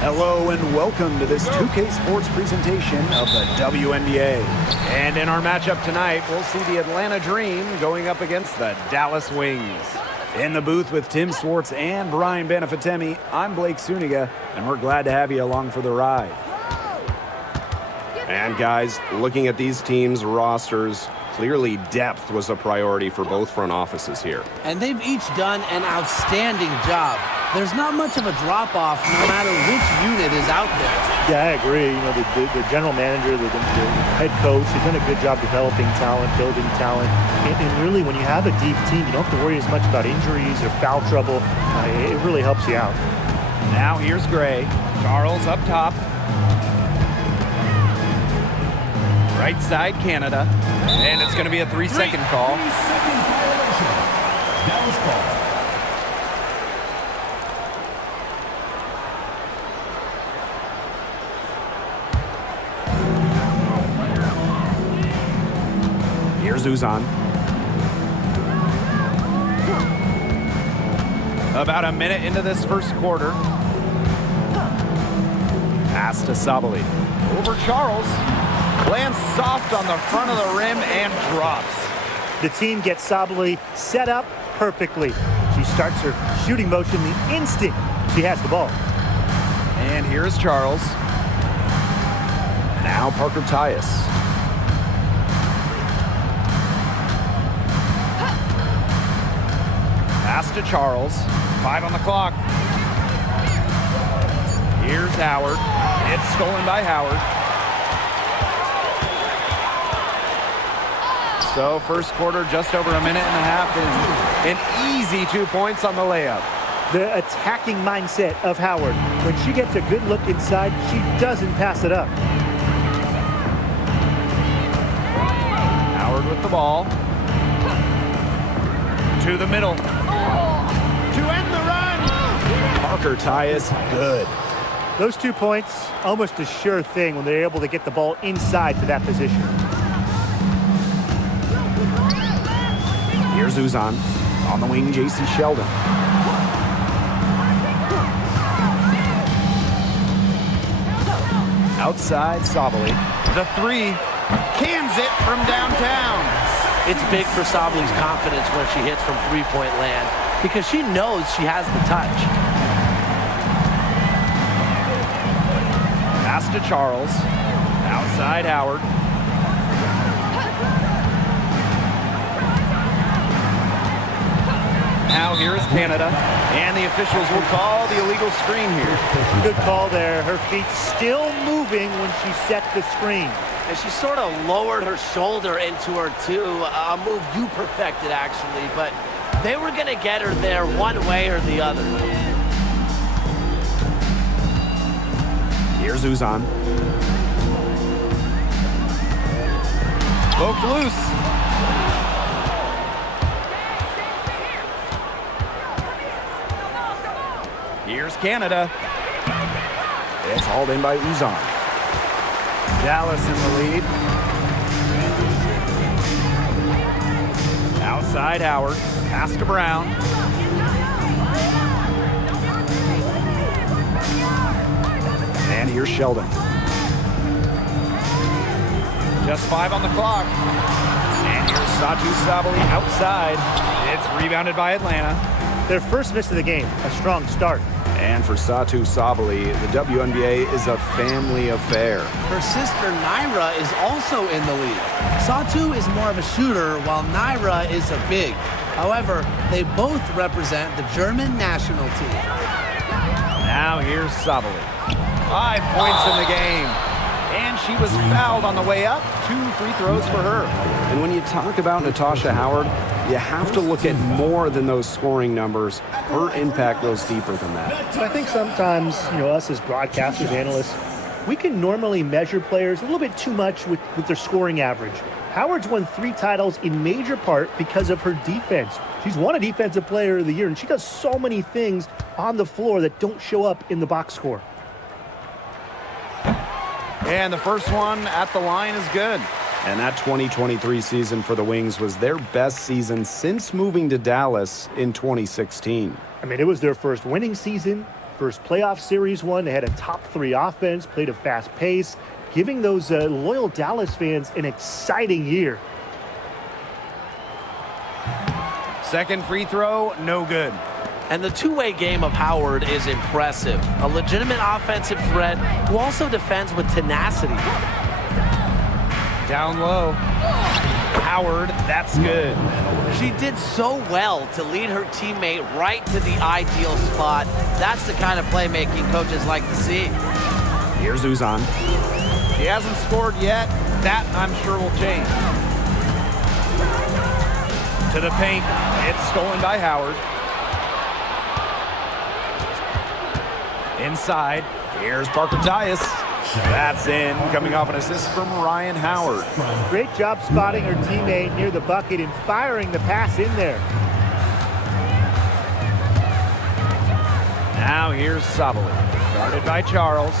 Hello and welcome to this 2K Sports presentation of the WNBA. And in our matchup tonight, we'll see the Atlanta Dream going up against the Dallas Wings. In the booth with Tim Swartz and Brian Benefatemi, I'm Blake Suniga, and we're glad to have you along for the ride. And guys, looking at these teams' rosters, clearly depth was a priority for both front offices here. And they've each done an outstanding job. There's not much of a drop-off no matter which unit is out there. Yeah, I agree. You know, the general manager, the head coach, they've done a good job developing talent, building talent. And really, when you have a deep team, you don't have to worry as much about injuries or foul trouble. It really helps you out. Now here's Gray. Charles up top. Right side, Canada. And it's going to be a 3-second call. 3-second violation. Dallas ball. Here's Uzan. About a minute into this first quarter. Pass to Sabali. Over Charles. Lands soft on the front of the rim and drops. The team gets Sabali set up perfectly. She starts her shooting motion the instant she has the ball. And here's Charles. Now Parker Tyus. Pass to Charles. 5 on the clock. Here's Howard. It's stolen by Howard. So first quarter, just over a minute and a half, and an easy 2 points on the layup. The attacking mindset of Howard. When she gets a good look inside, she doesn't pass it up. Howard with the ball. To the middle. To end the run. Parker Tyus, good. Those 2 points, almost a sure thing when they're able to get the ball inside to that position. Here's Uzan. On the wing, J.C. Sheldon. Outside, Sabali. The 3. Cans it from downtown. It's big for Sabali's confidence when she hits from three-point land because she knows she has the touch. Pass to Charles. Outside, Howard. Now here is Canada, and the officials will call the illegal screen here. Good call there. Her feet still moving when she set the screen. And she sort of lowered her shoulder into her, too. A move you perfected, actually. But they were going to get her there one way or the other. Here's Uzan. Poked loose. Here's Canada. It's hauled in by Uzan. Dallas in the lead. Outside Howard. Pass to Brown. And here's Sheldon. Just 5 on the clock. And here's Satou Sabali outside. It's rebounded by Atlanta. Their first miss of the game, a strong start. And for Satou Sabali, the WNBA is a family affair. Her sister Naira is also in the league. Satou is more of a shooter while Naira is a big. However, they both represent the German national team. Now here's Sabali. 5 points in the game. And she was fouled on the way up. 2 free throws for her. And when you talk about Natasha Howard, you have to look at more than those scoring numbers. Her impact goes deeper than that. So I think sometimes, us as broadcasters, analysts, we can normally measure players a little bit too much with their scoring average. Howard's won 3 titles in major part because of her defense. She's won a Defensive Player of the Year, and she does so many things on the floor that don't show up in the box score. And the first one at the line is good. And that 2023 season for the Wings was their best season since moving to Dallas in 2016. I mean, it was their first winning season, first playoff series one. They had a top 3 offense, played a fast pace, giving those loyal Dallas fans an exciting year. Second free throw, no good. And the two-way game of Howard is impressive. A legitimate offensive threat who also defends with tenacity. Down low. Howard, that's good. She did so well to lead her teammate right to the ideal spot. That's the kind of playmaking coaches like to see. Here's Uzan. He hasn't scored yet. That, I'm sure, will change. To the paint. It's stolen by Howard. Inside. Here's Parker Tyus. That's in, coming off an assist from Ryan Howard. Great job spotting her teammate near the bucket and firing the pass in there. Now here's Sabali. Guarded by Charles.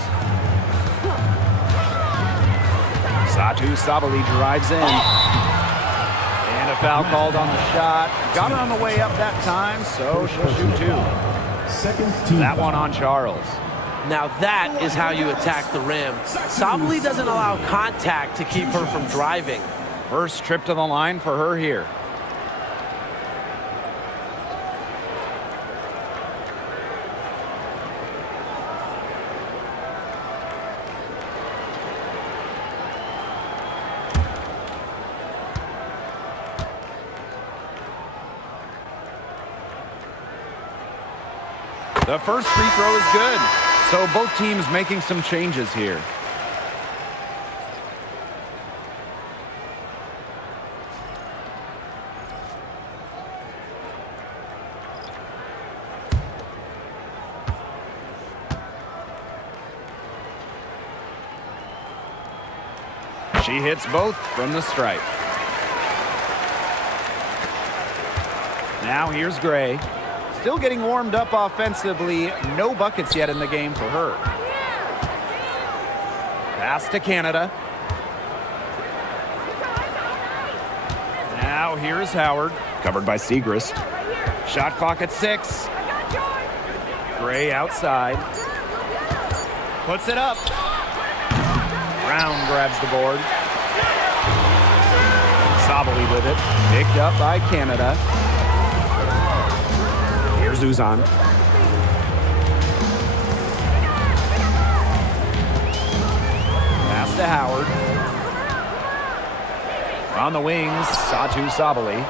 Satu Sabali drives in. And a foul called on the shot. Got her on the way up that time, so she'll shoot 2. That one on Charles. Now that is how you attack the rim. Sabali doesn't allow contact to keep her from driving. First trip to the line for her here. The first free throw is good. So both teams making some changes here. She hits both from the stripe. Now here's Gray. Still getting warmed up offensively. No buckets yet in the game for her. Pass to Canada. Now here's Howard. Covered by Segrist. Shot clock at 6. Gray outside. Puts it up. Brown grabs the board. Sabali with it. Picked up by Canada. Here's Uzan. Pass to Howard. On the wings, Satu Sabali.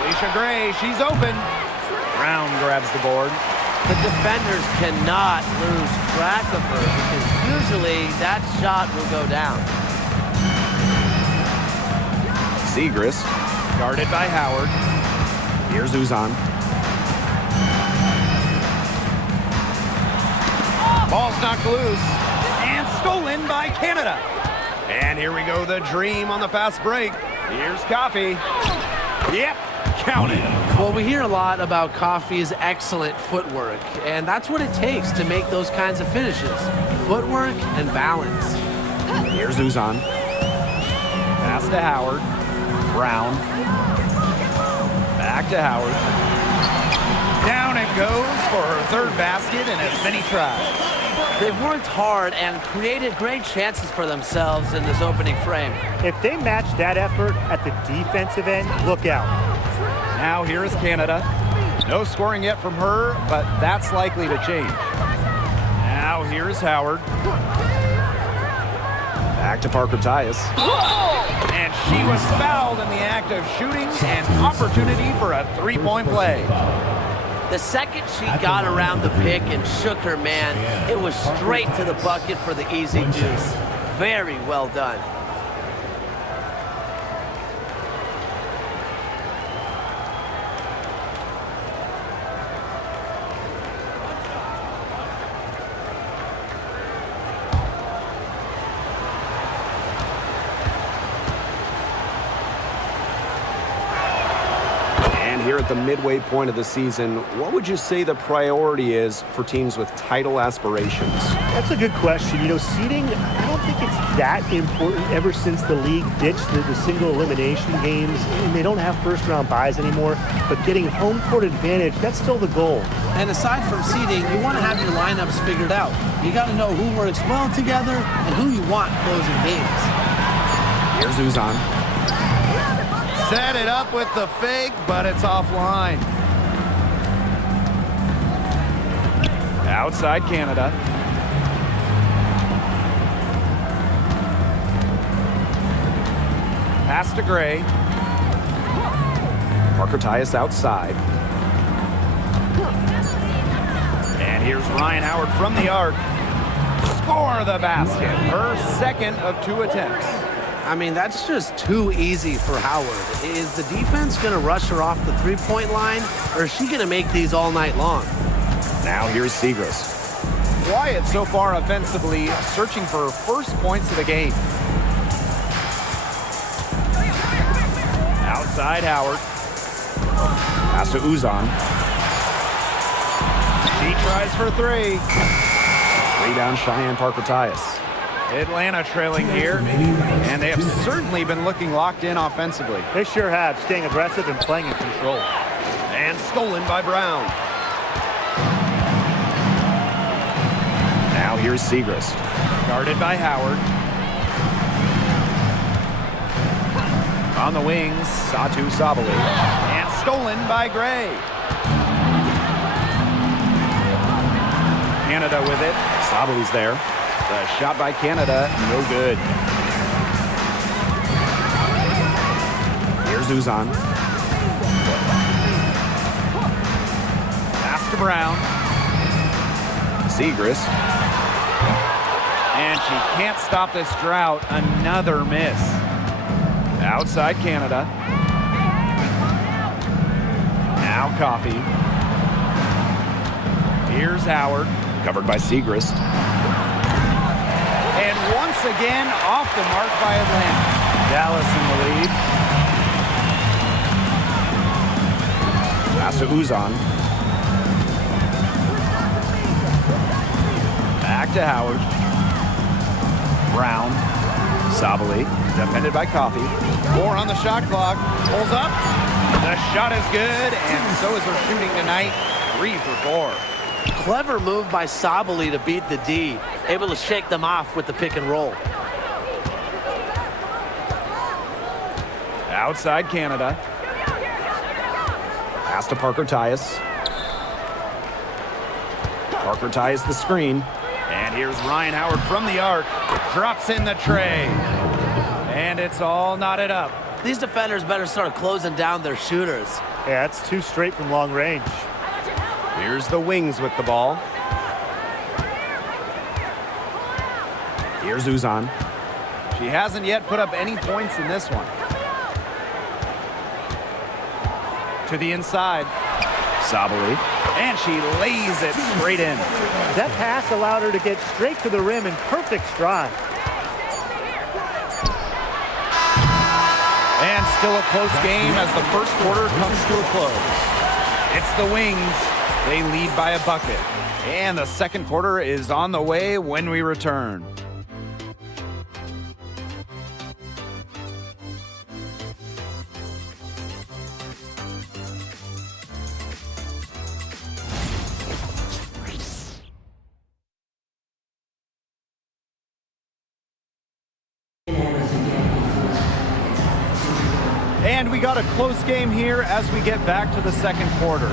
Alicia Gray, she's open. Brown grabs the board. The defenders cannot lose track of her because usually that shot will go down. Segrist. Guarded by Howard. Here's Uzan. Ball's knocked loose. And stolen by Canada. And here we go, the dream on the fast break. Here's Coffee. Yep, counted. Well, we hear a lot about Coffee's excellent footwork, and that's what it takes to make those kinds of finishes. Footwork and balance. Here's Uzan. Pass to Howard. Brown. Back to Howard. Down it goes for her third basket in as many tries. They've worked hard and created great chances for themselves in this opening frame. If they match that effort at the defensive end, look out. Now here is Canada. No scoring yet from her, but that's likely to change. Now here's Howard. Back to Parker Tyus. And she was fouled in the act of shooting, an opportunity for a three-point play. The second she got around the pick and shook her man, it was straight to the bucket for the easy deuce. Very well done. Here at the midway point of the season, what would you say the priority is for teams with title aspirations? That's a good question. You know, seeding, I don't think it's that important ever since the league ditched the single elimination games, and they don't have first-round buys anymore. But getting home court advantage, that's still the goal. And aside from seeding, you want to have your lineups figured out. You got to know who works well together and who you want closing games. Here's Uzan. Set it up with the fake, but it's offline. Outside Canada. Pass to Gray. Parker Tyus outside. And here's Ryan Howard from the arc. Score the basket. Her second of 2 attempts. I mean, that's just too easy for Howard. Is the defense going to rush her off the three-point line, or is she going to make these all night long? Now here's Segrist. Quiet so far offensively, searching for first points of the game. Outside Howard. Pass to Uzan. She tries for 3. Rebound Cheyenne Parker Tyus. Atlanta trailing here, and they have certainly been looking locked in offensively. They sure have, staying aggressive and playing in control. And stolen by Brown. Now here's Segrist. Guarded by Howard. On the wings, Satu Sabali. And stolen by Gray. Canada with it. Sabali's there. The shot by Canada, no good. Here's Uzan. Pass to Brown. Segrist. And she can't stop this drought. Another miss. Outside Canada. Now Coffey. Here's Howard. Covered by Segrist. And once again, off the mark by Atlanta. Dallas in the lead. Pass to Uzan. Back to Howard. Brown. Sabali. Defended by Coffey. 4 on the shot clock. Pulls up. The shot is good, and so is her shooting tonight. 3 for 4. Clever move by Sabali to beat the D. Able to shake them off with the pick and roll. Outside Canada. Pass to Parker Tyus. Parker Tyus the screen. And here's Ryan Howard from the arc. Drops in the tray. And it's all knotted up. These defenders better start closing down their shooters. Yeah, that's 2 straight from long range. Here's the wings with the ball. Here's Uzan. She hasn't yet put up any points in this one. To the inside. Sabali. And she lays it straight in. That pass allowed her to get straight to the rim in perfect stride. And still a close game as the first quarter comes to a close. It's the Wings. They lead by a bucket. And the second quarter is on the way when we return. And we got a close game here as we get back to the second quarter.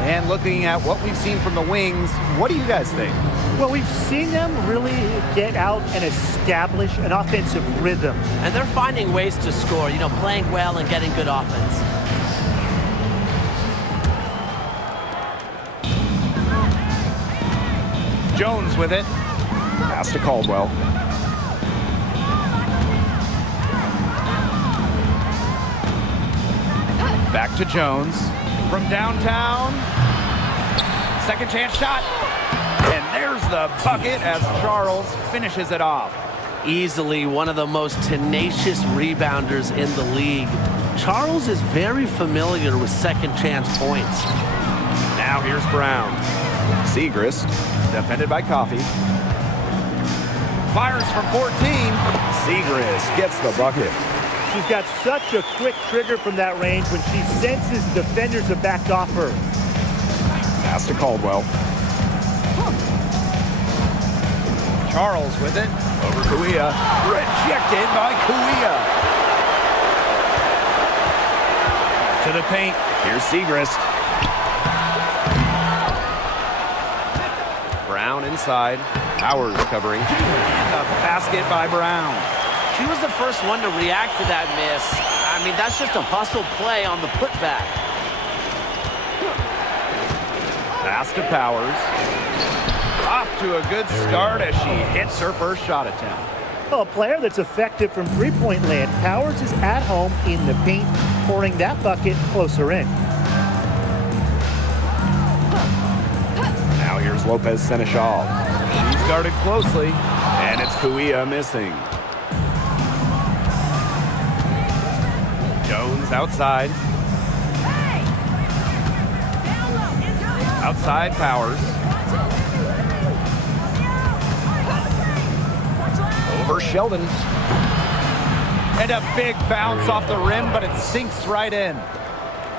And looking at what we've seen from the Wings, what do you guys think? Well, we've seen them really get out and establish an offensive rhythm. And they're finding ways to score, playing well and getting good offense. Jones with it. Pass to Caldwell. Back to Jones. From downtown. Second chance shot. And there's the bucket as Charles finishes it off. Easily one of the most tenacious rebounders in the league. Charles is very familiar with second chance points. Now here's Brown. Segrist. Defended by Coffey. Fires from 14. Segrist gets the bucket. She's got such a quick trigger from that range when she senses defenders have backed off her. Pass to Caldwell. Charles with it. Over Kuia. Rejected by Kuia. To the paint. Here's Segrist. Brown inside. Powers covering. And a basket by Brown. She was the first one to react to that miss. I mean, that's just a hustle play on the putback. Pass to Powers. Off to a good start as she hits her first shot attempt. Well, a player that's effective from three-point land. Powers is at home in the paint, pouring that bucket closer in. Now here's Lopez Seneschal. She's guarded closely, and it's Kuia missing. Jones outside. Outside Powers. Over Sheldon. And a big bounce off the rim, but it sinks right in.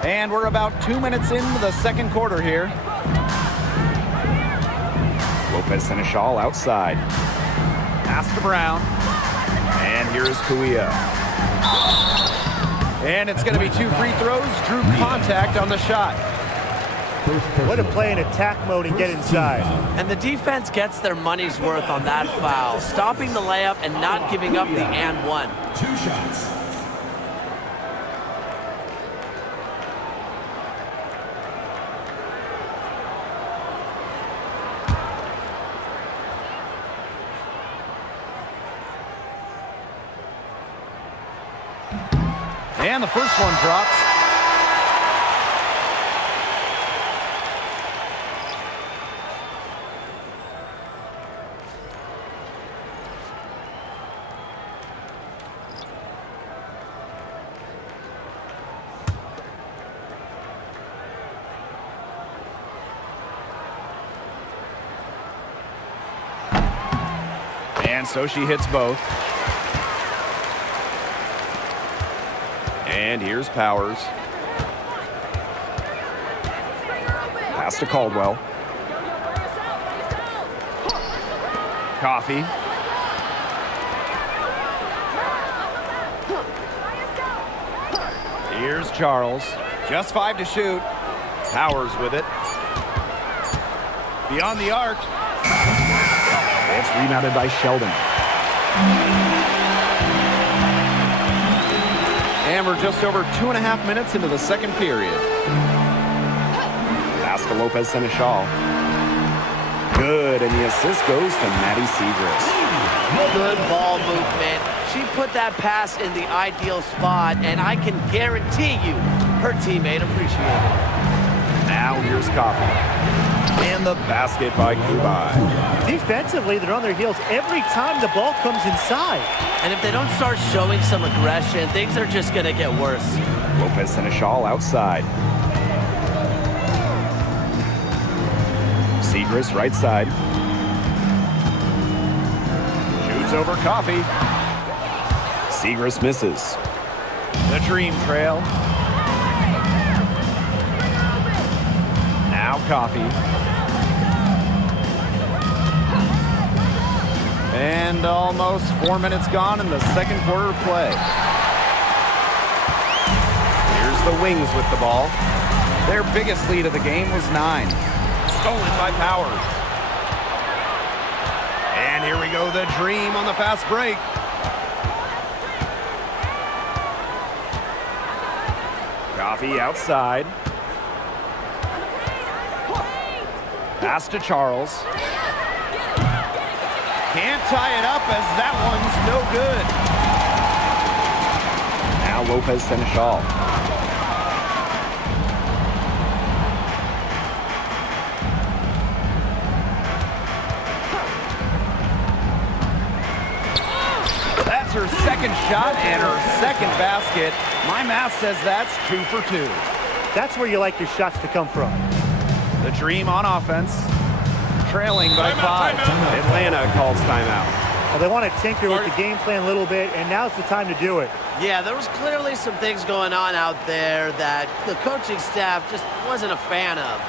And we're about 2 minutes into the second quarter here. Lopez Seneschal outside. Pass to Brown. And here's Kuia. And it's going to be 2 free throws. Drew contact on the shot. What a play in attack mode and get inside. And the defense gets their money's worth on that foul, stopping the layup and not giving up the and one. 2 shots. And the first one drops. And so she hits both. And here's Powers. Pass to Caldwell. Coffee. Here's Charles. Just 5 to shoot. Powers with it. Beyond the arc. It's rebounded by Sheldon. And we're just over 2.5 minutes into the second period. Pass to Lopez Seneschal. Good, and the assist goes to Maddie Segrist. Good ball movement. She put that pass in the ideal spot, and I can guarantee you her teammate appreciated it. Now here's Coffee. And the basket by Kubai. Defensively, they're on their heels every time the ball comes inside. And if they don't start showing some aggression, things are just going to get worse. Lopez Seneschal outside. Segrist right side. Shoots over Coffee. Segrist misses. The Dream trail. Now Coffee. And almost 4 minutes gone in the second quarter of play. Here's the Wings with the ball. Their biggest lead of the game was 9. Stolen by Powers. And here we go, the Dream on the fast break. Coffee outside. Pass to Charles. Can't tie it up as that one's no good. Now Lopez Seneschal. That's her second shot and her second basket. My math says that's 2 for 2. That's where you like your shots to come from. The Dream on offense. Trailing by 5. Atlanta calls timeout. Well, they want to tinker with the game plan a little bit, and now's the time to do it. Yeah, there was clearly some things going on out there that the coaching staff just wasn't a fan of.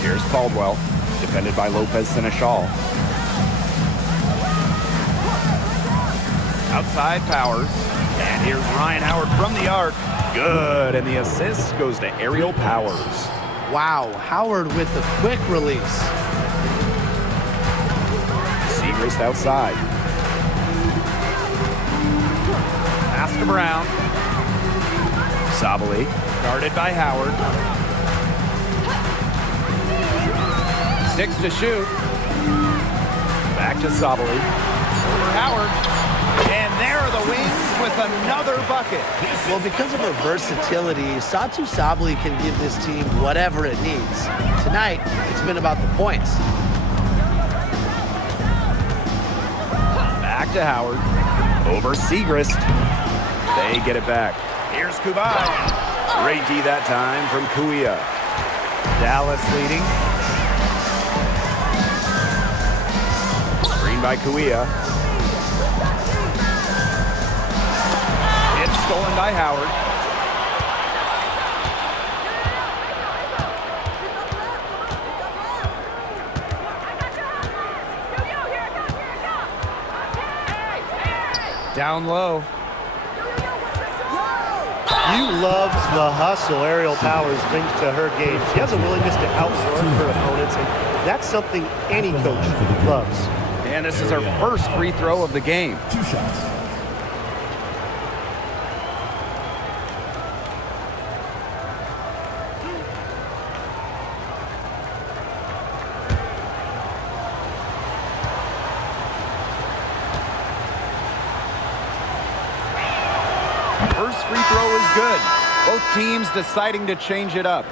Here's Caldwell, defended by Lopez Seneschal. Outside Powers. And here's Ryan Howard from the arc. Good. And the assist goes to Aerial Powers. Wow, Howard with the quick release. Segrist outside. Pass to Brown. Sabali. Guarded by Howard. 6 to shoot. Back to Sabali. Over Howard. And there are the Wings with another bucket. Well, because of her versatility, Satu Sabali can give this team whatever it needs. Tonight, it's been about the points. Back to Howard. Over Segrist. They get it back. Here's Kubai. Great D that time from Kuia. Dallas leading. Screen by Kuia. It's stolen by Howard. Down low. You love the hustle Aerial Powers brings to her game. She has a willingness to outwork her opponents, and that's something any coach loves. And this is her first free throw of the game. 2 shots. First free throw is good. Both teams deciding to change it up.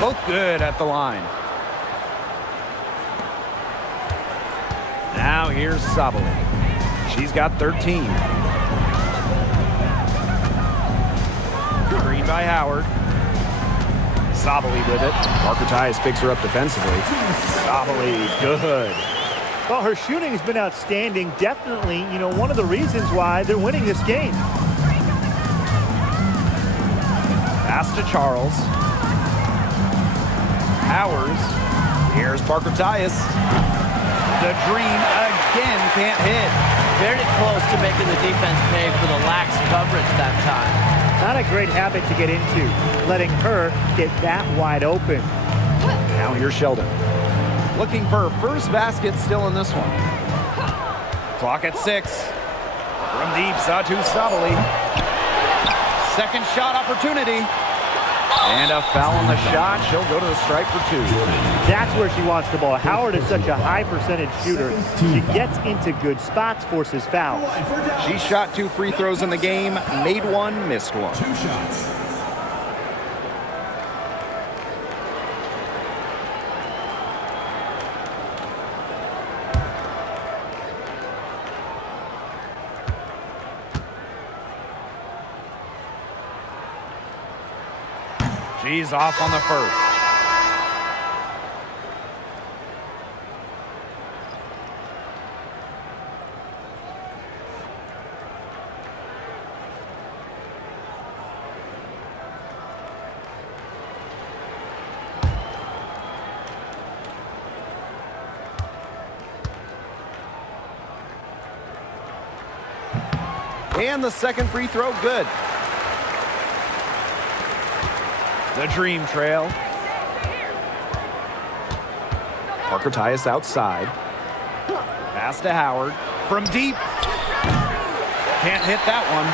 Both good at the line. Now here's Sabali. She's got 13. Green by Howard. Sabali with it. Parker Tyus picks her up defensively. Sabali, good. Well, her shooting has been outstanding. Definitely, one of the reasons why they're winning this game. Pass to Charles. Powers. Here's Parker Tyus. The dream again can't hit. Very close to making the defense pay for the lax coverage that time. Not a great habit to get into, letting her get that wide open. Now here's Sheldon. Looking for her first basket still in this one. Clock at 6. From deep, Satu Sabali. Second shot opportunity. And a foul on the shot. She'll go to the stripe for 2. That's where she wants the ball. Howard is such a high percentage shooter. She gets into good spots, forces fouls. She shot 2 free throws in the game, made 1, missed 1. 2 shots. She's off on the first. And the second free throw, good. The dream trail. Parker Tyus outside. Pass to Howard. From deep. Can't hit that one.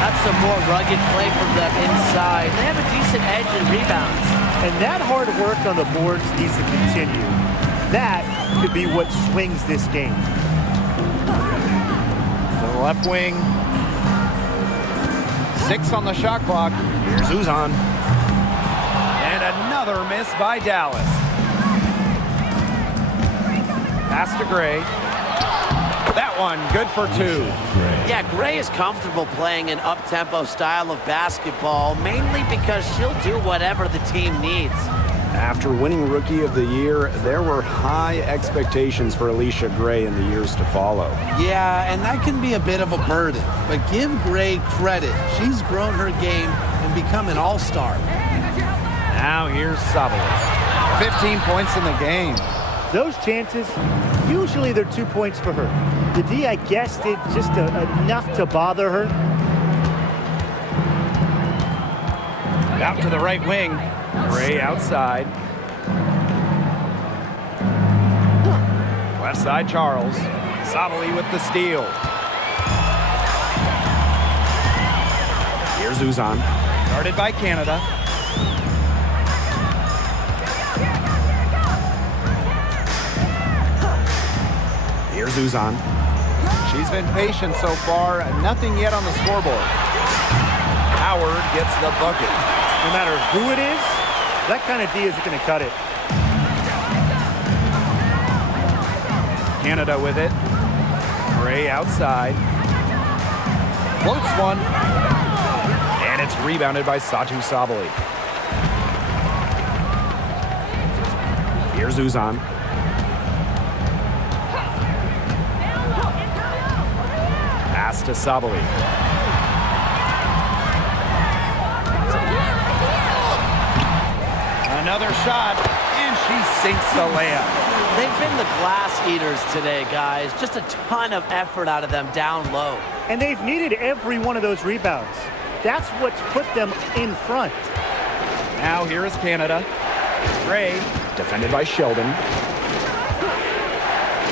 That's some more rugged play from them inside. They have a decent edge in rebounds. And that hard work on the boards needs to continue. That could be what swings this game. To the left wing. 6 on the shot clock. Here's Uzan. And another miss by Dallas. Pass to Gray. That one good for 2. Yeah, Gray is comfortable playing an up-tempo style of basketball, mainly because she'll do whatever the team needs. After winning Rookie of the Year, there were high expectations for Alicia Gray in the years to follow. Yeah, and that can be a bit of a burden. But give Gray credit. She's grown her game and become an all-star. Now here's Sabali. 15 points in the game. Those chances, usually they're 2 points for her. The D, I guess, did just enough to bother her. Out to the right wing. Gray outside. Left side, Charles. Sabali with the steal. Here's Uzan. Guarded by Canada. Here's Uzan. She's been patient so far. Nothing yet on the scoreboard. Howard gets the bucket. No matter who it is, that kind of D isn't going to cut it. Canada with it. Gray outside. Floats one. And it's rebounded by Satu Sabali. Here's Uzan. Pass to Sabali. Another shot, and she sinks the layup. They've been the glass eaters today, guys. Just a ton of effort out of them down low. And they've needed every one of those rebounds. That's what's put them in front. Now here is Canada. Gray Defended by Sheldon.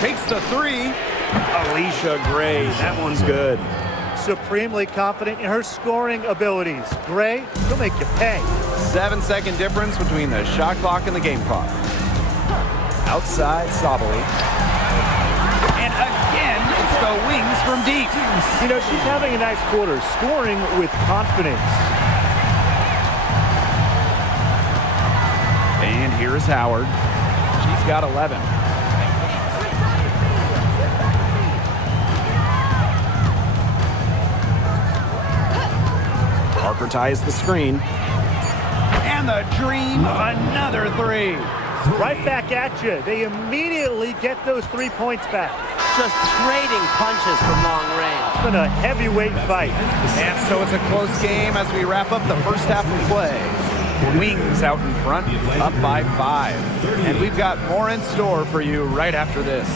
takes the 3. Alicia Gray, that one's good. Supremely confident in her scoring abilities. Gray, she'll make you pay. 7-second difference between the shot clock and the game clock. Outside, Sabali. And again, it's the wings from deep. You know, she's having a nice quarter, scoring with confidence. And here's Howard. She's got 11. Parker ties the screen. And the dream, another 3. Right back at you. They immediately get those 3 points back. Just trading punches from long range. It's been a heavyweight fight. And so it's a close game as we wrap up the first half of play. Wings out in front, up by 5. And we've got more in store for you right after this.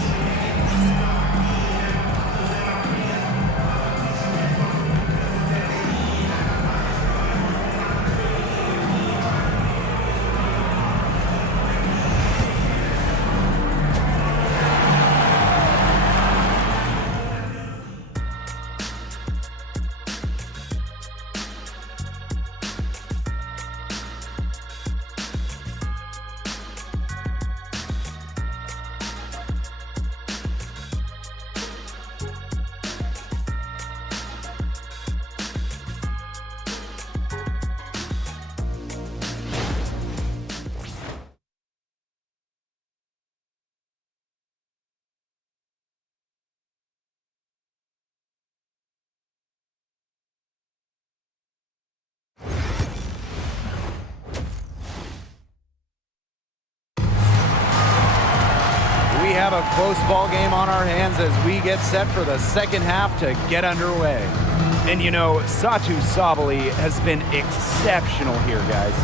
have a close ball game on our hands as we get set for the second half to get underway. And you know, Satu Sabali has been exceptional here, guys.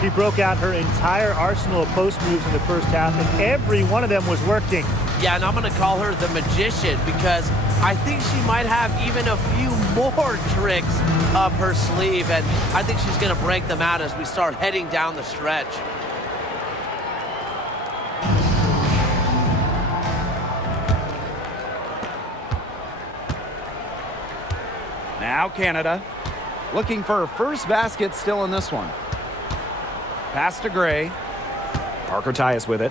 She broke out her entire arsenal of post moves in the first half, and every one of them was working. Yeah, and I'm going to call her the magician because I think she might have even a few more tricks up her sleeve, and I think she's going to break them out as we start heading down the stretch. Now Canada looking for her first basket still in this one. Pass to Gray. Parker Tyus with it.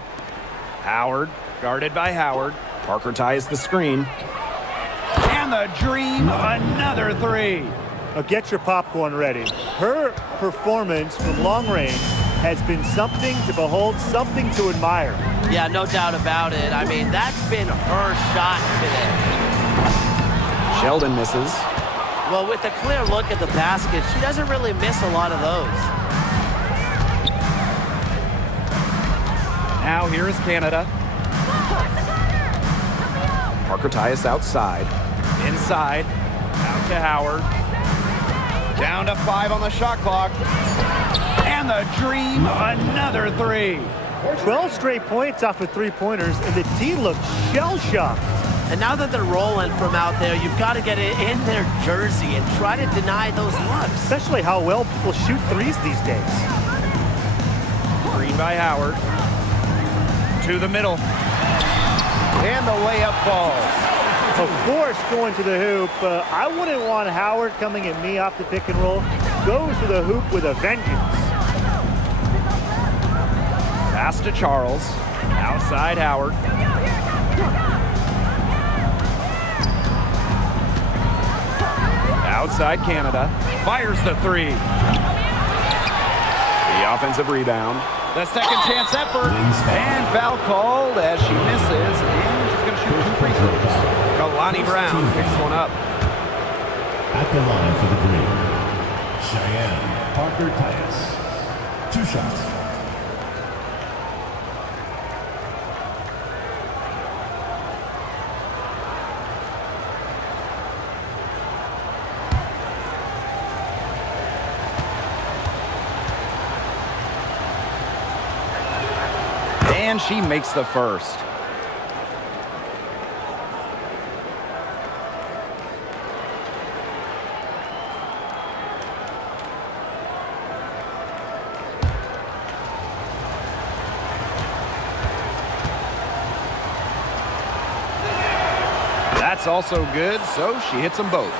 Howard, guarded by Howard. Parker Tyus the screen. And the dream, another three. Now get your popcorn ready. Her performance from long range has been something to behold, something to admire. Yeah, no doubt about it. I mean, that's been her shot today. Sheldon misses. Well, with a clear look at the basket, she doesn't really miss a lot of those. Now here is Canada. Parker Tyus outside. Inside. Out to Howard. Down to 5 on the shot clock. And the dream, another three. 12 straight points off of three-pointers, and the D looks shell-shocked. And now that they're rolling from out there, you've got to get it in their jersey and try to deny those looks. Especially how well people shoot threes these days. Green by Howard. To the middle. And the layup falls. Of course, going to the hoop. I wouldn't want Howard coming at me off the pick and roll. Goes to the hoop with a vengeance. Pass to Charles. Outside Howard. Outside Canada. Fires the three. The offensive rebound. The second chance effort. And foul called as she misses. And she's going to shoot 2 free throws. Kalani Brown picks one up. At the line for the green, Cheyenne Parker Tyus. 2 shots. And she makes the first. That's also good, so she hits them both.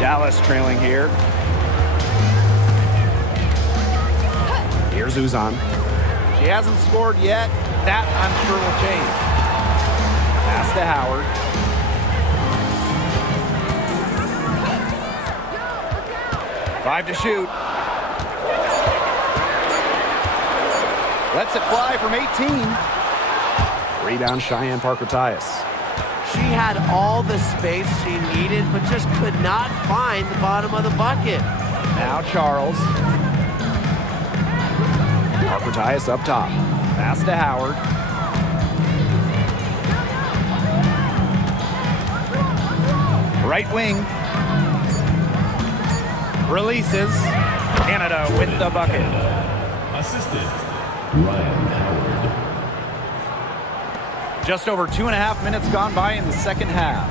Dallas trailing here. Here's Uzan. She hasn't scored yet. That, I'm sure, will change. Pass to Howard. Five to shoot. Lets it fly from 18. Rebound Cheyenne Parker Tyus. She had all the space she needed, but just could not find the bottom of the bucket. Now Charles. Parker Tyus up top. Pass to Howard. Right wing. Releases. Canada with the bucket. Assisted, Ryan Howard. Just over 2.5 minutes gone by in the second half.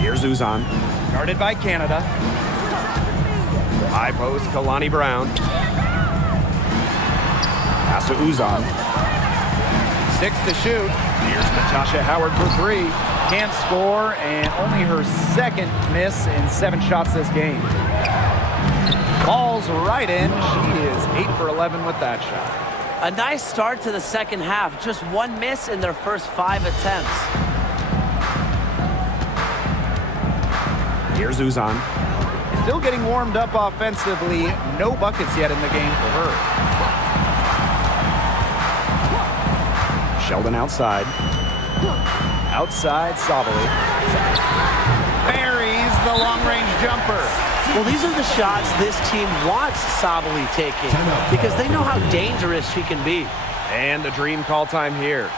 Here's Uzan. Guarded by Canada. High post, Kalani Brown. Pass to Uzan. 6 to shoot. Here's Natasha Howard for 3. Can't score, and only her second miss in 7 shots this game. Falls right in. She is 8 for 11 with that shot. A nice start to the second half. Just 1 miss in their first 5 attempts. Here's Uzan. Still getting warmed up offensively. No buckets yet in the game for her. Sheldon outside. Outside, Sabali. Buries the long-range jumper. Well, these are the shots this team wants Sabally taking because they know how dangerous she can be. And the dream call time here.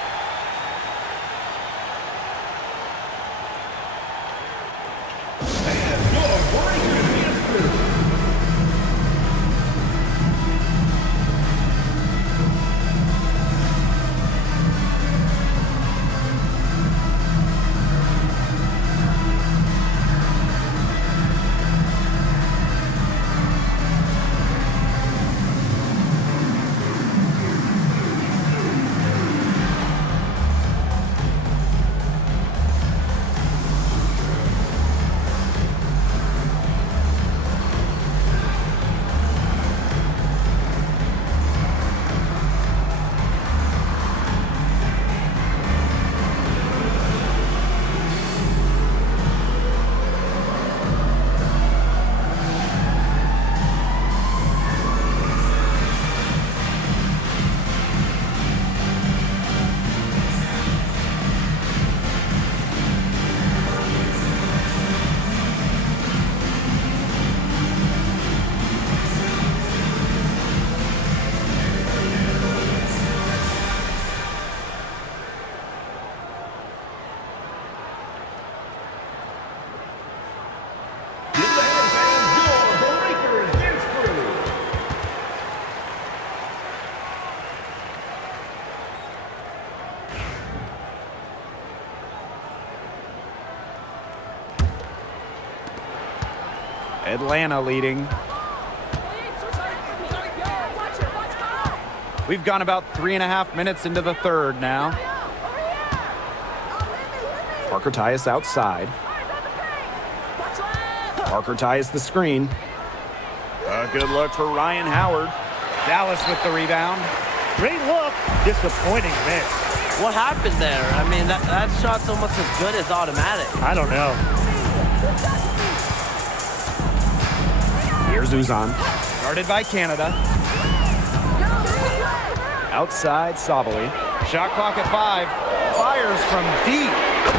Atlanta leading. We've gone about 3.5 minutes into the third now. Parker Tyus outside. Parker Tyus the screen. A good look for Ryan Howard. Dallas with the rebound. Great look. Disappointing miss. What happened there? I mean, that shot's almost as good as automatic. I don't know. Here's Uzan. Guarded by Canada. Outside Sabally. Shot clock at 5. Fires from deep.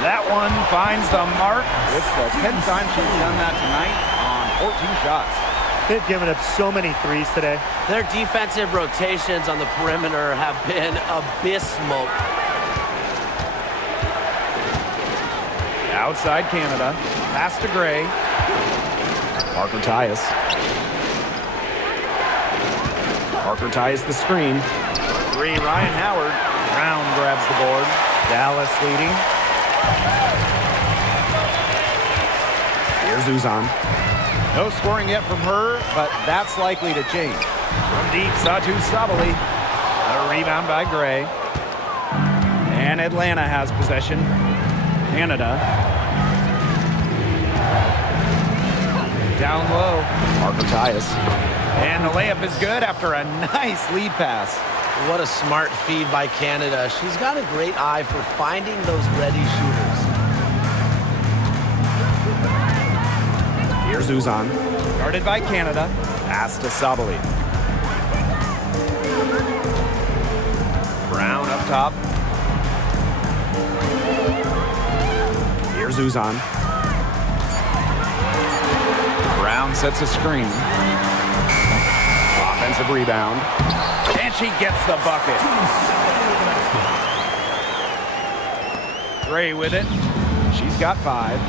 That one finds the mark. It's the 10th time she's done that tonight on 14 shots. They've given up so many threes today. Their defensive rotations on the perimeter have been abysmal. Outside Canada. Pass to Gray. Parker Tyus. Parker Tyus the screen. 3, Ryan Howard. Brown grabs the board. Dallas leading. Here's Uzan. No scoring yet from her, but that's likely to change. From deep, Satu Sabally. A rebound by Gray. And Atlanta has possession. Canada. Down low. Parker Tyus. And the layup is good after a nice lead pass. What a smart feed by Canada. She's got a great eye for finding those ready shooters. Here's Uzan. Guarded by Canada. Pass to Sabally. Brown up top. Here's Uzan. Brown sets a screen. Offensive rebound. And she gets the bucket. Gray with it. She's got 5.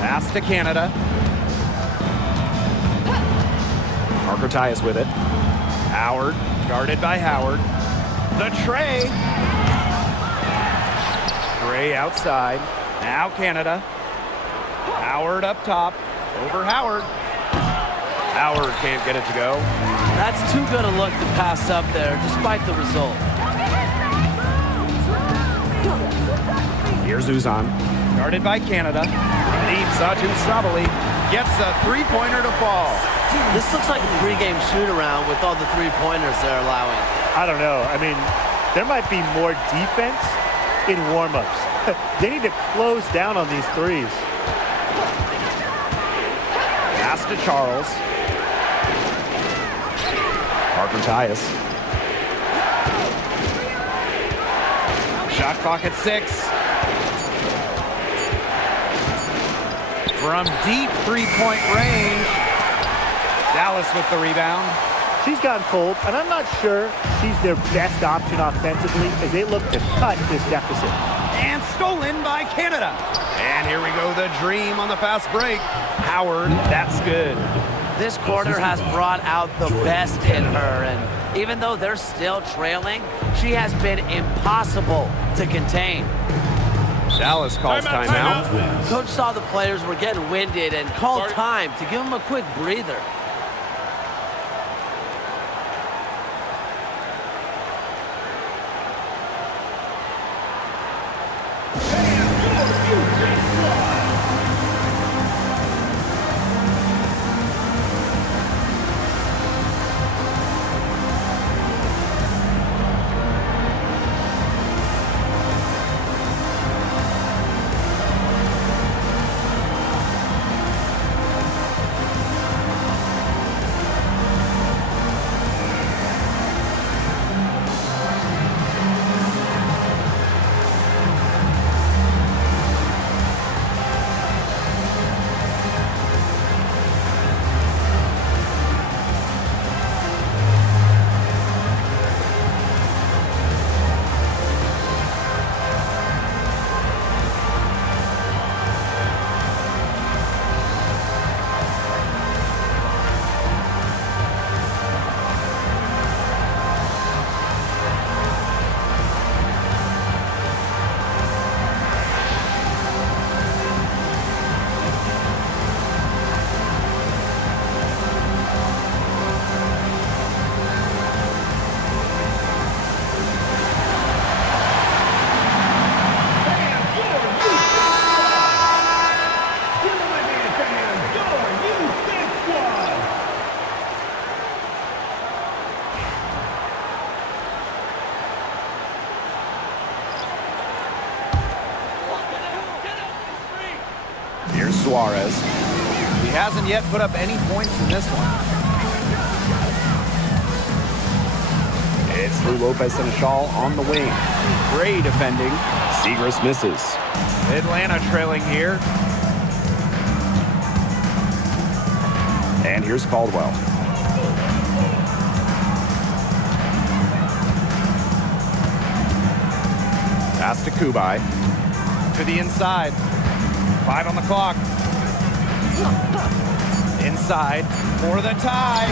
Pass to Canada. Parker Tyus with it. Howard, guarded by Howard. The tray. Gray outside. Now Canada. Howard up top. Over Howard. Howard can't get it to go. That's too good a look to pass up there, despite the result. Here's Uzan. Guarded by Canada. Deep, Satu Sabally gets a three-pointer to fall. This looks like a pregame shoot-around with all the three-pointers they're allowing. I don't know. I mean, there might be more defense in warm-ups. They need to close down on these threes. Pass to Charles. Parker Tyus. Shot clock at 6. From deep three-point range. Dallas with the rebound. She's gone cold, and I'm not sure she's their best option offensively as they look to cut this deficit. And stolen by Canada. And here we go, the dream on the fast break. Howard, that's good. This quarter has brought out the best in her, and even though they're still trailing, she has been impossible to contain. Dallas calls timeout. Coach saw the players were getting winded and called time to give them a quick breather. Here's Suarez. He hasn't yet put up any points in this one. It's through Lopez and Shaw on the wing. Gray defending. Segrist misses. Atlanta trailing here. And here's Caldwell. Pass to Kubai. To the inside. 5 on the clock. Inside for the tie.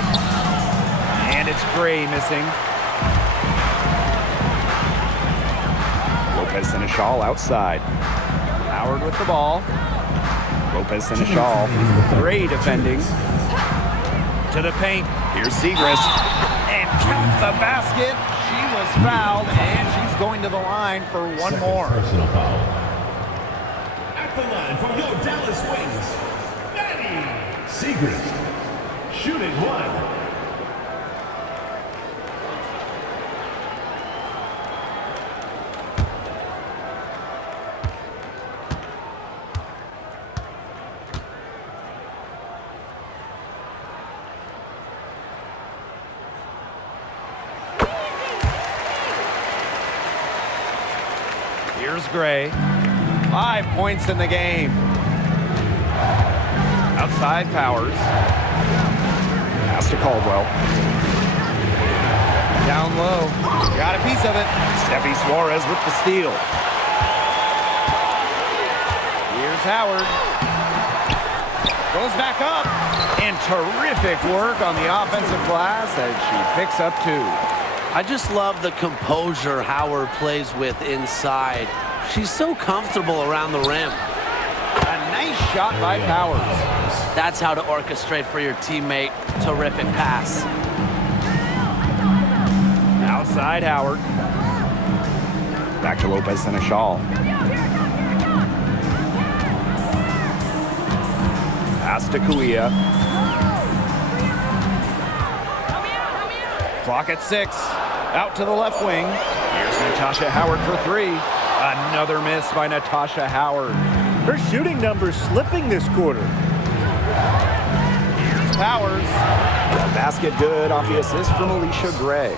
And it's Gray missing. Lopez Seneschal outside. Howard with the ball. Lopez Seneschal. Gray defending. To the paint. Here's Segrist. And count the basket. She was fouled, and she's going to the line for one more. Personal foul. At the line for your Dallas Wings, Maddie Segrist, shooting one. Here's Gray. 5 points in the game. Outside Powers. Pass to Caldwell. Down low. Got a piece of it. Steffi Suarez with the steal. Here's Howard. Goes back up. And terrific work on the offensive glass as she picks up 2. I just love the composure Howard plays with inside. She's so comfortable around the rim. A nice shot by Powers. That's how to orchestrate for your teammate. Terrific pass. Outside Howard. Back to Lopez Seneschal. Pass to Kuia. Clock at 6. Out to the left wing. Here's Natasha Howard for 3. Another miss by Natasha Howard. Her shooting numbers slipping this quarter. Here's Powers. The basket good off the assist from Alicia Gray.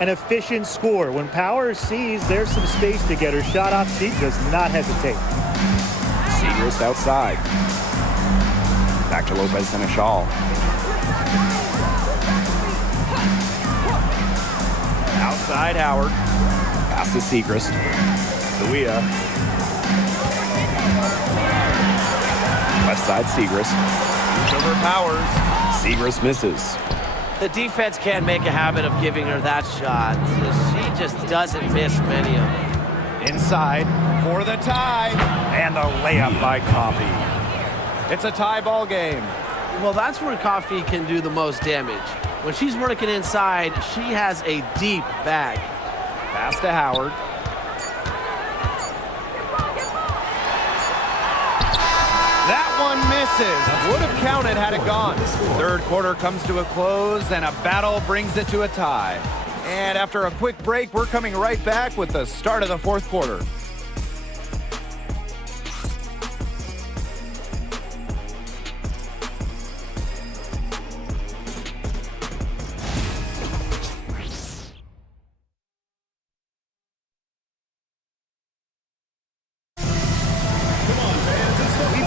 An efficient score. When Powers sees there's some space to get her shot off, she does not hesitate. Segrist outside. Back to Lopez Seneschal. Outside Howard. Pass to Segrist. Luia. Left side Segrist. It's over Powers. Segrist misses. The defense can't make a habit of giving her that shot. She just doesn't miss many of them. Inside for the tie. And the layup by Coffee. It's a tie ball game. Well, that's where Coffee can do the most damage. When she's working inside, she has a deep bag. Pass to Howard. That one misses. Would have counted had it gone. Third quarter comes to a close, and a battle brings it to a tie. And after a quick break, we're coming right back with the start of the fourth quarter.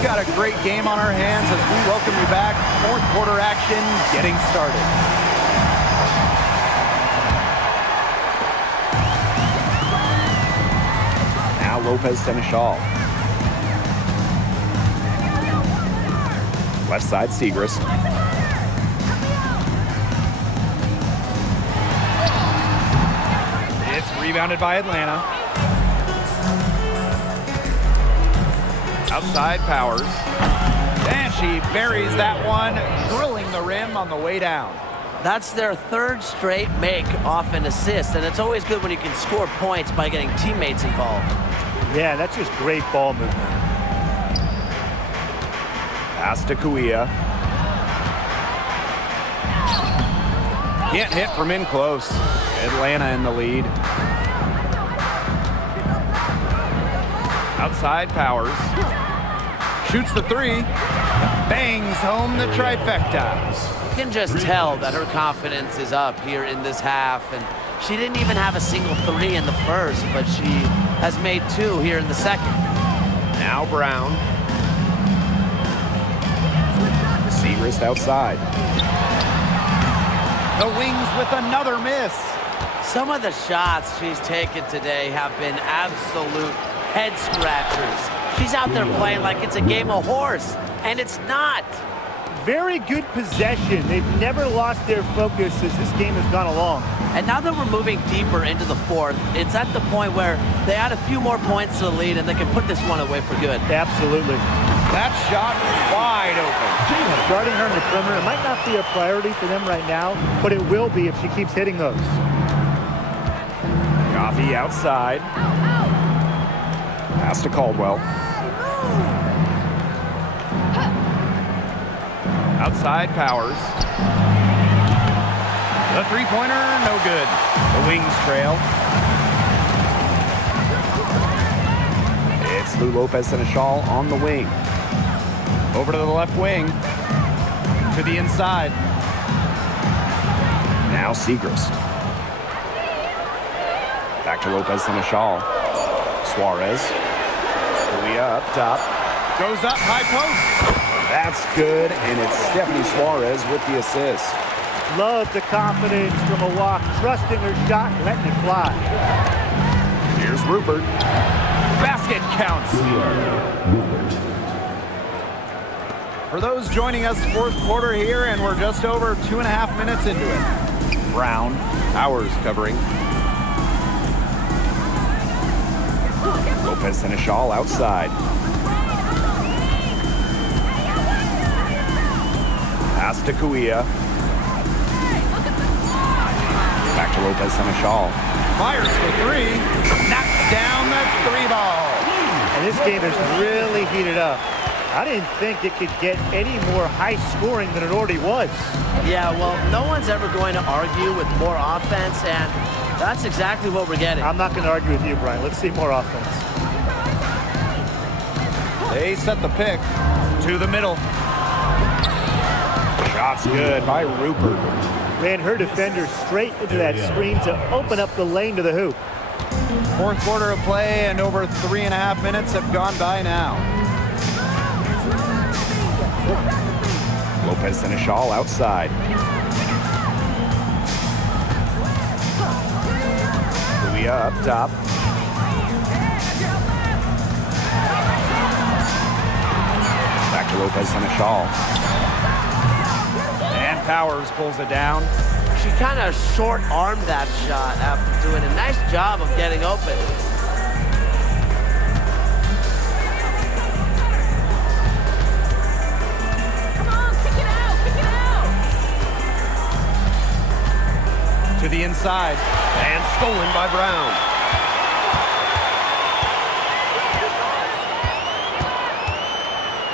Got a great game on our hands as we welcome you back. Fourth quarter action getting started. Now Lopez Seneschal. Left side Segrist. It's rebounded by Atlanta. Outside Powers. And she buries that one, drilling the rim on the way down. That's their third straight make off an assist, and it's always good when you can score points by getting teammates involved. Yeah, that's just great ball movement. Pass to Kuia. Can't hit from in close. Atlanta in the lead. Outside Powers. Shoots the three. Bangs home the trifecta. You can just tell that her confidence is up here in this half, and she didn't even have a single three in the first, but she has made two here in the second. Now Brown. Segrist outside. The Wings with another miss. Some of the shots she's taken today have been absolute head scratchers. She's out there playing like it's a game of horse, and it's not. Very good possession. They've never lost their focus as this game has gone along. And now that we're moving deeper into the fourth, it's at the point where they add a few more points to the lead and they can put this one away for good. Absolutely. That shot wide open. Guarding her in the perimeter, it might not be a priority for them right now, but it will be if she keeps hitting those. Coffee outside. Pass to Caldwell. Outside Powers. The three-pointer, no good. The Wings trail. It's Lou Lopez Seneschal on the wing. Over to the left wing. To the inside. Now Segrist. Back to Lopez Seneschal. Suarez. Kuia up top. Goes up, high post. That's good, and it's Stephanie Suarez with the assist. Love the confidence from a walk, trusting her shot, letting it fly. Here's Rupert. Basket counts. For those joining us, fourth quarter here, and we're just over 2.5 minutes into it. Brown, Powers covering. Lopez Seneschal outside. Pass to Kuia. Back to Lopez Seneschal. Fires for three. Knocks down the three ball. And this game has really heated up. I didn't think it could get any more high scoring than it already was. Yeah, well, no one's ever going to argue with more offense, and that's exactly what we're getting. I'm not going to argue with you, Brian. Let's see more offense. They set the pick to the middle. Shot's good by Rupert. Ran her defender straight into that screen to open up the lane to the hoop. Fourth quarter of play, and over 3.5 minutes have gone by now. Lopez Seneschal outside. Kuia up top. Back to Lopez Seneschal. And Powers pulls it down. She kind of short-armed that shot after doing a nice job of getting open. Come on, kick it out, kick it out. To the inside. And stolen by Brown.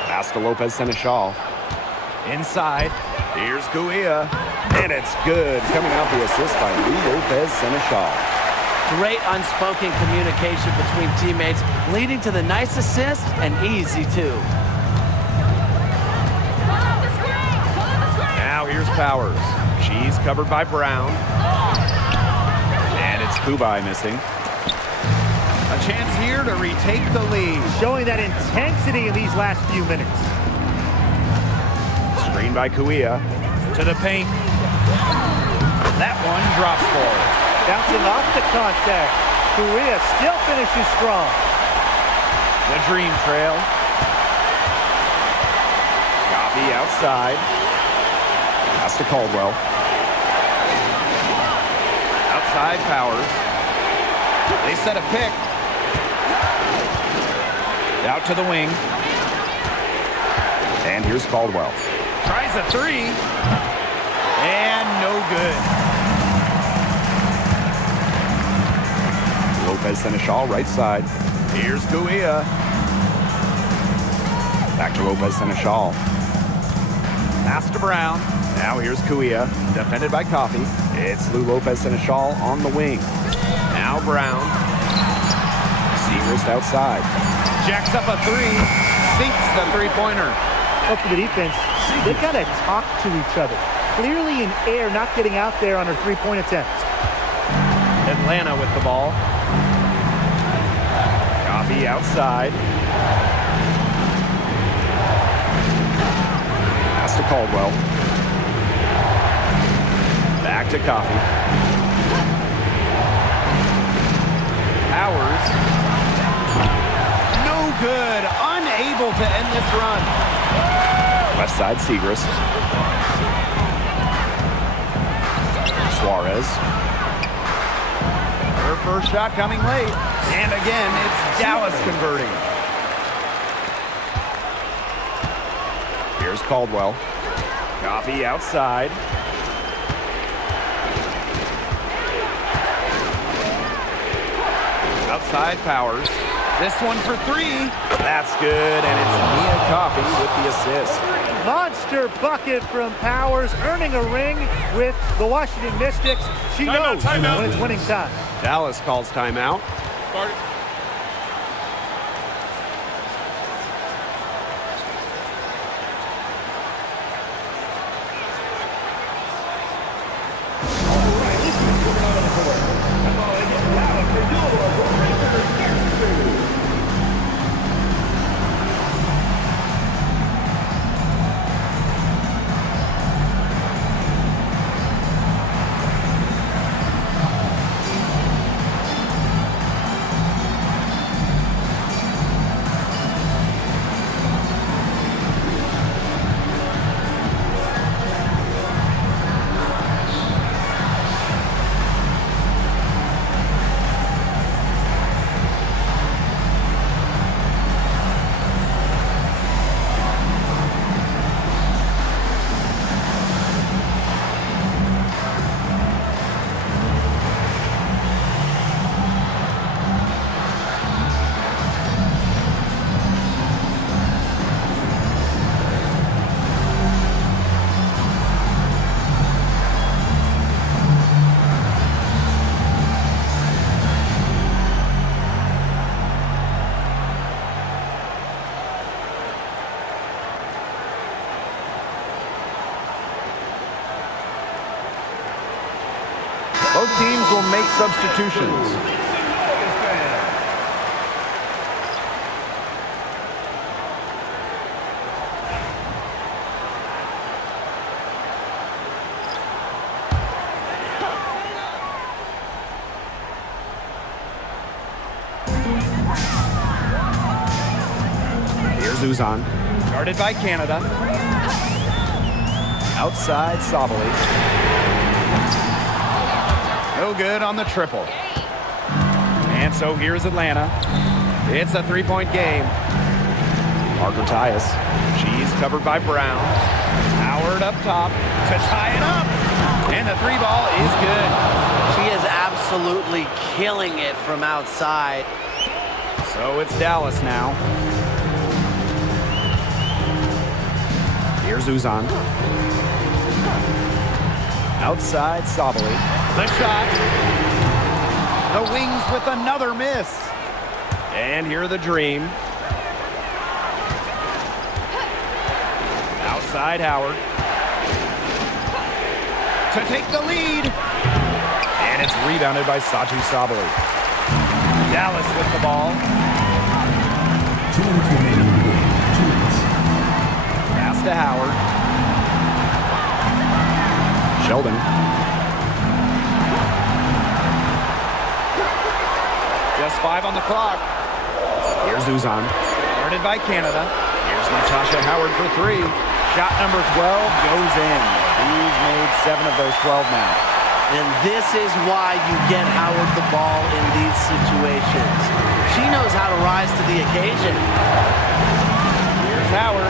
Pass to Lopez Seneschal. Inside. Here's Kuia. And it's good. Coming off the assist by Lopez Seneschal. Great unspoken communication between teammates, leading to the nice assist and easy two. Follow the screen, follow the screen. Now here's Powers. She's covered by Brown. And it's Kubai missing. A chance here to retake the lead. Showing that intensity in these last few minutes. Screen by Kuia. To the paint. That one drops forward. Bouncing off the contact. Kuia still finishes strong. The dream trail. Coffee outside. Pass to Caldwell. Outside Powers. They set a pick. Out to the wing. And here's Caldwell. Tries a three. And no good. Lopez Seneschal right side. Here's Kuia. Back to Lopez Seneschal. Pass to Brown. Now here's Kuia. Defended by Coffee. It's Lou Lopez Seneschal on the wing. Now Brown. Segrist outside. Jacks up a three. Sinks the three-pointer. Well, for the defense, they've got to talk to each other. Clearly in air, not getting out there on her three-point attempt. Atlanta with the ball. Coffee outside. Pass to Caldwell. Back to Coffee. Powers. No good. Unable to end this run. Left side Segrist. Suarez. Her first shot coming late. And again, it's Dallas converting. Here's Caldwell. Coffee outside. Outside Powers. This one for three. That's good, and it's Mia Coffee with the assist. Monster bucket from Powers, earning a ring with the Washington Mystics. She knows when it's winning time. Dallas calls timeout. Both teams will make substitutions. Uzan. Guarded by Canada. Outside Sabali. No good on the triple. And so here's Atlanta. It's a three-point game. Parker Tyus. She's covered by Brown. Howard up top to tie it up. And the three ball is good. She is absolutely killing it from outside. So it's Dallas now. Here's Uzan. Outside Sabali. The shot. The Wings with another miss. And here the Dream. Outside Howard. To take the lead. And it's rebounded by Satu Sabali. Dallas with the ball. 2 minutes remaining. 2 minutes. Pass to Howard. Sheldon. Just 5 on the clock. Here's Uzan. Guarded by Canada. Here's Natasha Howard for 3. Shot number 12 goes in. He's made 7 of those 12 now. And this is why you get Howard the ball in these situations. She knows how to rise to the occasion. Here's Howard.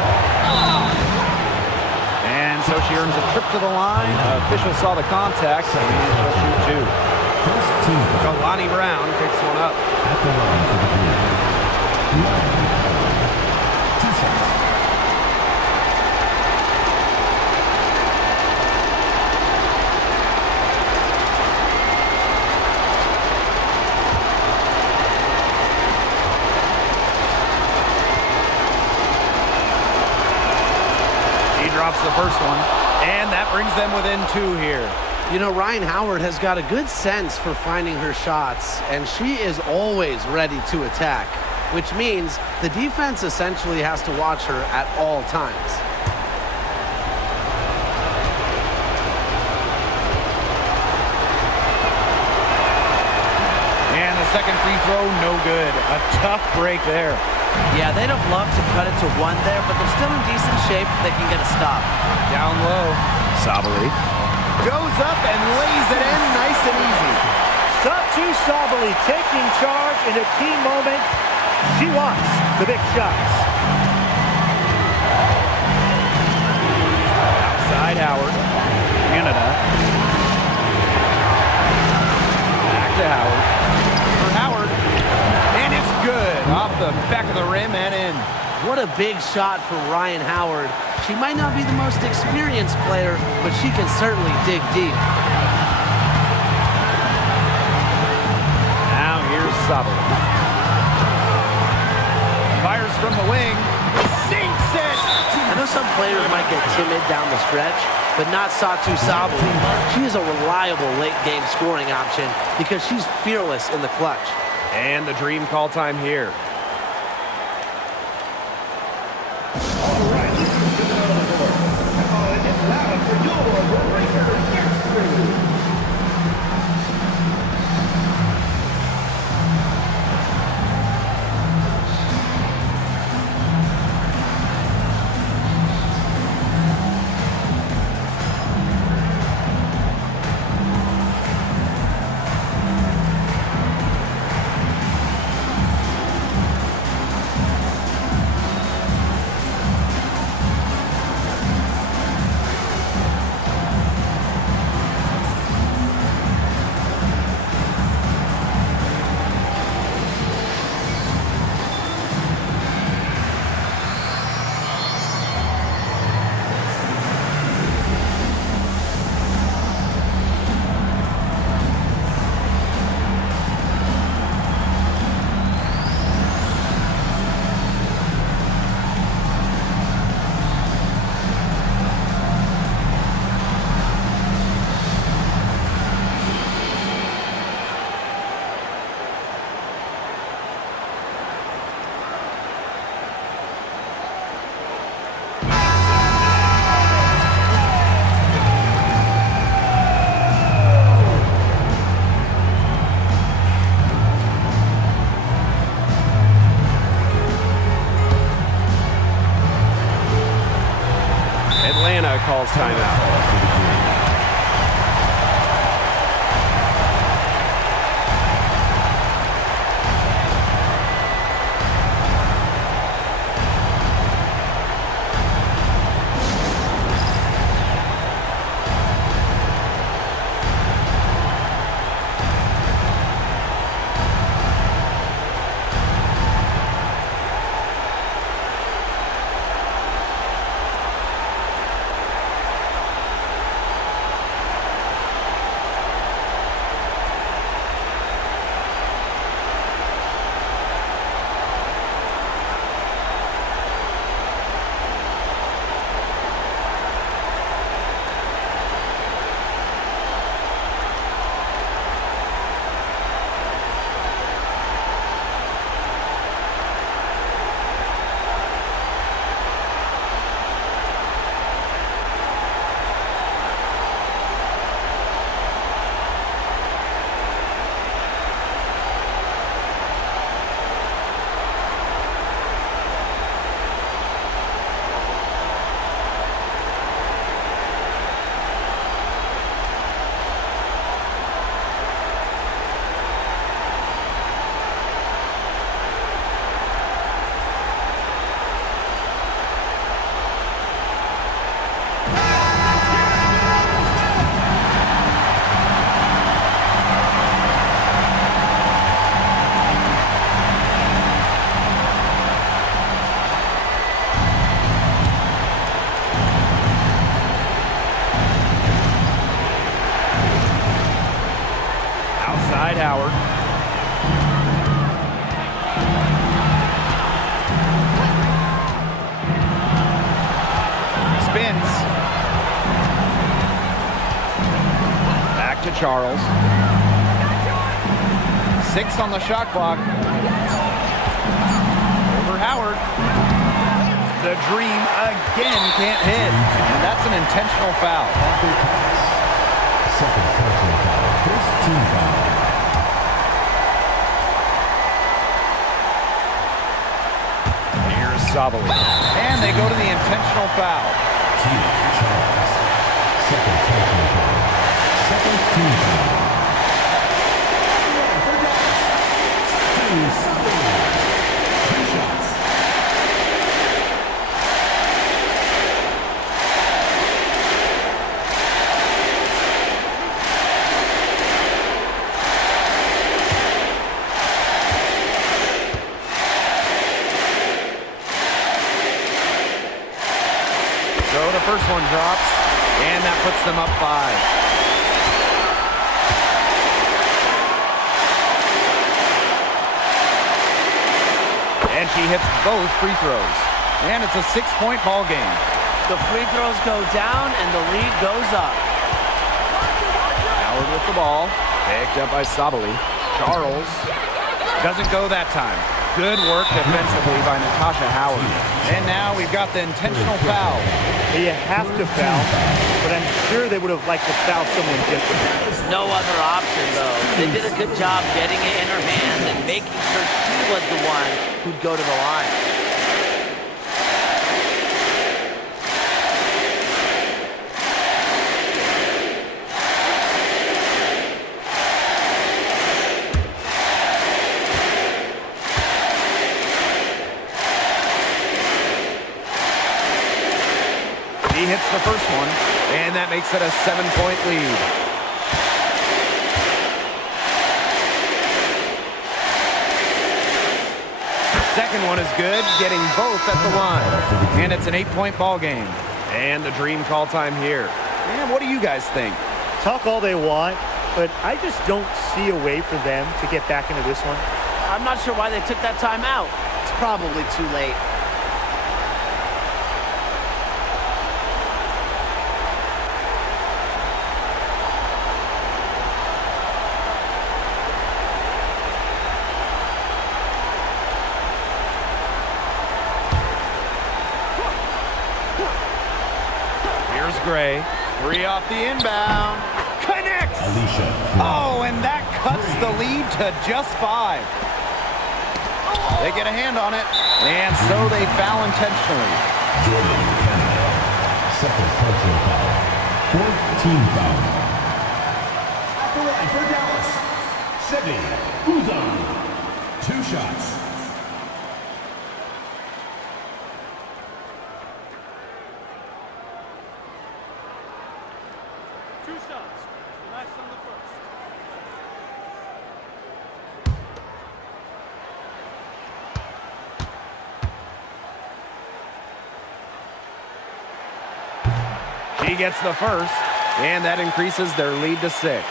And so she earns a trip to the line. Officials saw the contact, and she'll shoot 2. First team Kalani Brown picks one up. at the line for the Green. 2 shots. He drops the first one, and that brings them within 2 here. You know, Ryan Howard has got a good sense for finding her shots, and she is always ready to attack, which means the defense essentially has to watch her at all times. And the second free throw, no good. A tough break there. Yeah, they'd have loved to cut it to 1 there, but they're still in decent shape if they can get a stop. Down low. Sabali. Goes up and lays it in nice and easy. Satu Sabali taking charge in a key moment. She wants the big shots. Outside Howard. Canada. Back to Howard. For Howard. And it's good. Off the back of the rim and in. What a big shot for Ryan Howard. She might not be the most experienced player, but she can certainly dig deep. Now here's Sabali. Fires from the wing. Sinks it. I know some players might get timid down the stretch, but not Satu Sabali. She is a reliable late-game scoring option because she's fearless in the clutch. And the Dream call time here. All right, this is the middle of the court. Come on, it's loud for your breaker history. calls timeout. Howard. Spins. Back to Charles. 6 on the shot clock. Over Howard. The dream again can't hit. And that's an intentional foul. Second personal foul. First team foul. Sabali. And they go to the intentional foul. Charles. Second personal foul. Second team foul. Two shots. So the first one drops, and that puts them up 5. And she hits both free throws. And it's a 6-point ball game. The free throws go down and the lead goes up. Howard with the ball. Picked up by Sabali. Charles doesn't go that time. Good work defensively by Natasha Howard. And now we've got the intentional foul. You have to foul, but I'm sure they would have liked to foul someone different. No other option, though. They did a good job getting it in her hands and making sure she was the one who'd go to the line. He hits the first one, and that makes it a 7-point lead. The second one is good, getting both at the line. And it's an 8-point ball game. And the dream call time here. And what do you guys think? Talk all they want, but I just don't see a way for them to get back into this one. I'm not sure why they took that time out. It's probably too late. Here's Gray. 3 off the inbound. Connects! Alicia. Oh, and that cuts the lead to just 5. They get a hand on it, and so they foul intentionally. Jordan Canada. Second Personal foul. Fourth team foul. At the line for Dallas, Sydney Uzan. 2 shots. She gets the first, and that increases their lead to 6.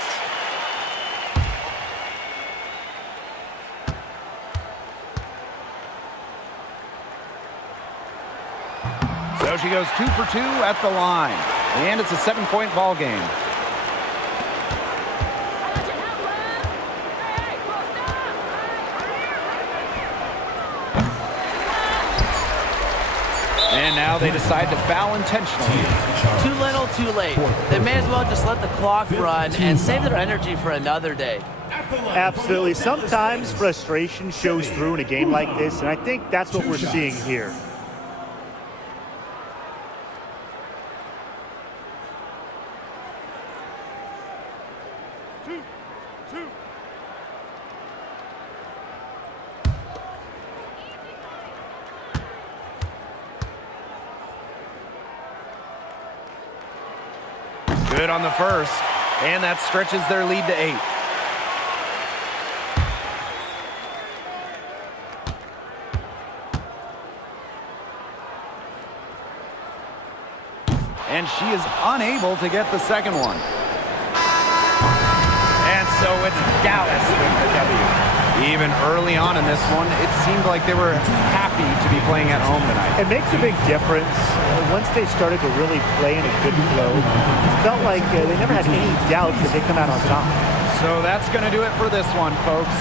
So she goes 2 for 2 at the line, and it's a 7-point ball game. And now they decide to foul intentionally. Too little, too late. They may as well just let the clock run and save their energy for another day. Absolutely. Sometimes frustration shows through in a game like this, and I think that's what we're seeing here. Good on the first, and that stretches their lead to 8. And she is unable to get the second one. And so it's Dallas with the W. Even early on in this one, it seemed like they were happy to be playing at home tonight. It makes a big difference. Once they started to really play in a good flow, it felt like they never had any doubts that they come out on top. So that's going to do it for this one, folks.